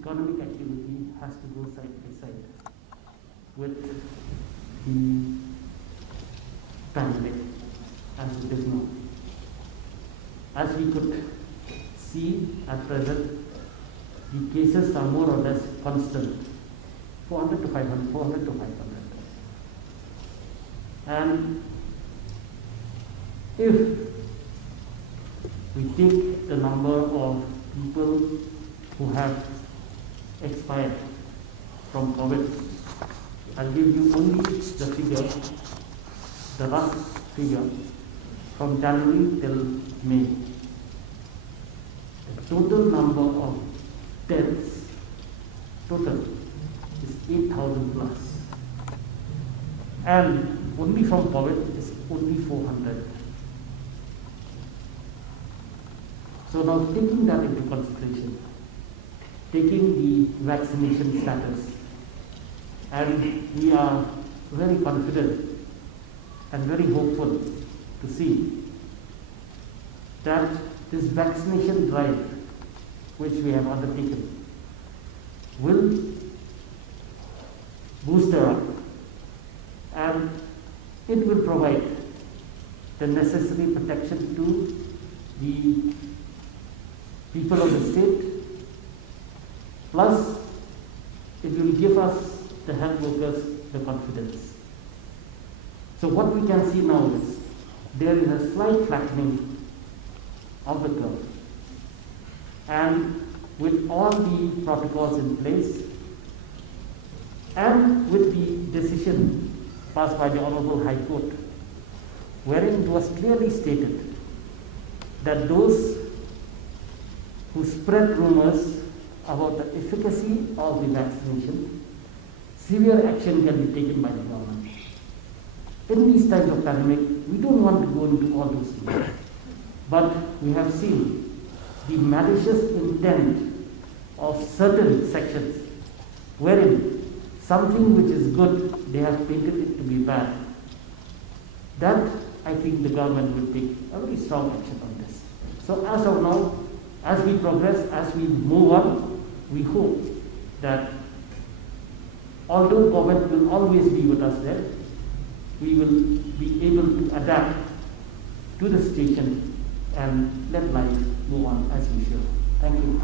economic activity has to go side by side with the pandemic as it is now. As we could see at present, the cases are more or less constant, 400 to 500, 400 to 500. And if we take the number of people who have expired from COVID, I'll give you only the figure, the rough figure, from January till May. The total number of deaths, total, is 8,000 plus. And only from COVID is only 400. So now taking that into consideration, taking the vaccination status, and we are very confident and very hopeful to see that this vaccination drive which we have undertaken will boost her up, and it will provide the necessary protection to the people of the state, plus it will give us, the health workers, the confidence. So what we can see now is there is a slight flattening of the curve, and with all the protocols in place and with the decision passed by the Honorable High Court, wherein it was clearly stated that those who spread rumors about the efficacy of the vaccination, severe action can be taken by the government. In these times of pandemic, we don't want to go into all those things, but we have seen the malicious intent of certain sections, wherein something which is good, they have painted it to be bad. That, I think, the government will take a very strong action on this. So as of now, as we progress, as we move on, we hope that although COVID will always be with us there, we will be able to adapt to the situation and let life go on as usual. Thank you.